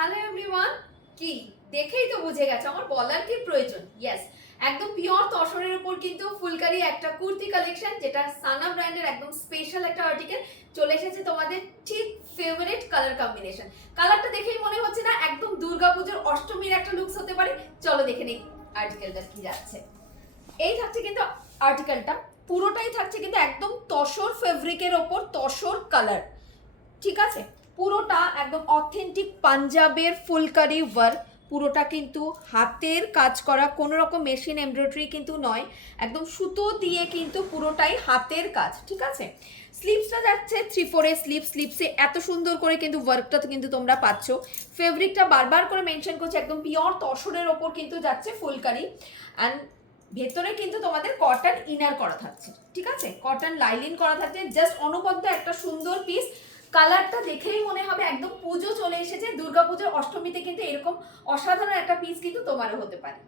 Hello everyone, কি দেখেই তো বুঝে গেছে আমার বলার কি প্রয়োজন। ইয়েস, একদম পিওর তসরের উপর কিন্তু ফুলকারি একটা কুর্তি কালেকশন, যেটা সানা ব্র্যান্ডের একদম স্পেশাল একটা আর্টিকেল চলে এসেছে তোমাদের ঠিক ফেভারিট কালার কম্বিনেশন। কালারটা দেখেই মনে হচ্ছে না একদম দুর্গাপুজোর অষ্টমীর একটা লুকস হতে পারে? চলো দেখে নিই আর্টিকেলটা কি যাচ্ছে। এই থাকছে কিন্তু আর্টিকেলটা পুরোটাই থাকছে কিন্তু একদম তসর ফেব্রিকের ওপর তসর কালার, ঠিক আছে? পুরোটা একদম অথেন্টিক পাঞ্জাবের ফুলকারি ওয়ার্ক, পুরোটা কিন্তু হাতের কাজ করা, কোনো রকম মেশিন এমব্রয়ডারি কিন্তু নয়, একদম সুতো দিয়ে কিন্তু পুরোটাই হাতের কাজ, ঠিক আছে? স্লিভসটা যাচ্ছে 3/4 স্লিভসে এত সুন্দর করে কিন্তু ওয়ার্কটা কিন্তু তোমরা পাচ্ছ। ফেব্রিকটা বারবার করে মেনশন করছে, একদম পিওর তসরের ওপর কিন্তু যাচ্ছে ফুলকারি। অ্যান্ড ভেতরে কিন্তু তোমাদের কটন ইনার করা থাকছে, ঠিক আছে? কটন লাইলিন করা থাকছে, জাস্ট অনবদ্য একটা সুন্দর পিস। কালারটা দেখেই মনে হবে একদম পুজো চলে এসেছে, দুর্গাপুজোর অষ্টমীতে কিন্তু এরকম অসাধারণ একটা পিস কিন্তু তোমারও হতে পারে।